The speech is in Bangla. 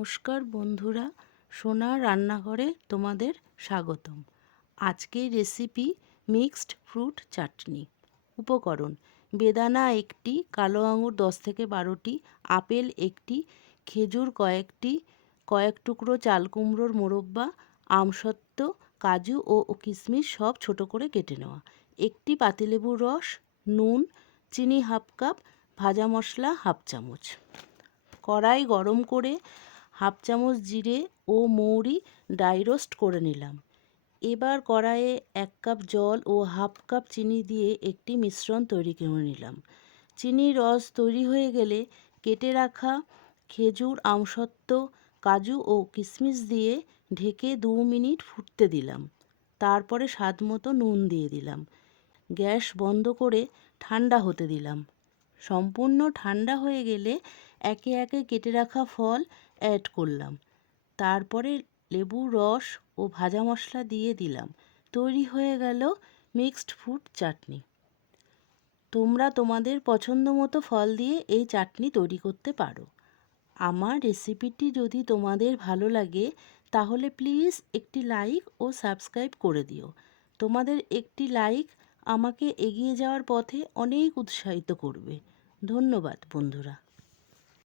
নমস্কার বন্ধুরা, সোনা রান্নাঘরে তোমাদের স্বাগতম। আজকের রেসিপি মিক্সড ফ্রুট চাটনি উপকরণ। বেদানা একটি, কালো আঙুর দশ থেকে বারোটি, আপেল একটি, খেজুর কয়েকটি, কয়েক টুকরো চাল কুমড়োর মোরব্বা, আমসত্ত্ব, কাজু ও কিশমিশ সব ছোট করে কেটে নেওয়া। একটি পাতিলেবুর রস, নুন, চিনি হাফ কাপ, ভাজা মশলা হাফ চামচ। কড়াই গরম করে হাফ চামচ জিরে ও মৌরি ড্রাই রোস্ট করে নিলাম। এবার কড়াইয়ে এক কাপ জল ও হাফ কাপ চিনি দিয়ে একটি মিশ্রণ তৈরি করে নিলাম। চিনির রস তৈরি হয়ে গেলে কেটে রাখা খেজুর আমসত্ত্ব কাজু ও কিশমিশ দিয়ে ঢেকে দু মিনিট ফুটতে দিলাম। তারপরে স্বাদ মতো নুন দিয়ে দিলাম। গ্যাস বন্ধ করে ঠান্ডা হতে দিলাম। সম্পূর্ণ ঠান্ডা হয়ে গেলে একে একে কেটে রাখা ফল অ্যাড করলাম। তারপরে লেবুর রস ও ভাজা মশলা দিয়ে দিলাম। তৈরি হয়ে গেল মিক্সড ফ্রুট চাটনি। তোমরা তোমাদের পছন্দ মতো ফল দিয়ে এই চাটনি তৈরি করতে পারো। আমার রেসিপিটি যদি তোমাদের ভালো লাগে, তাহলে প্লিজ একটি লাইক ও সাবস্ক্রাইব করে দিও। তোমাদের একটি লাইক আমাকে এগিয়ে যাওয়ার পথে অনেক উৎসাহিত করবে। ধন্যবাদ বন্ধুরা।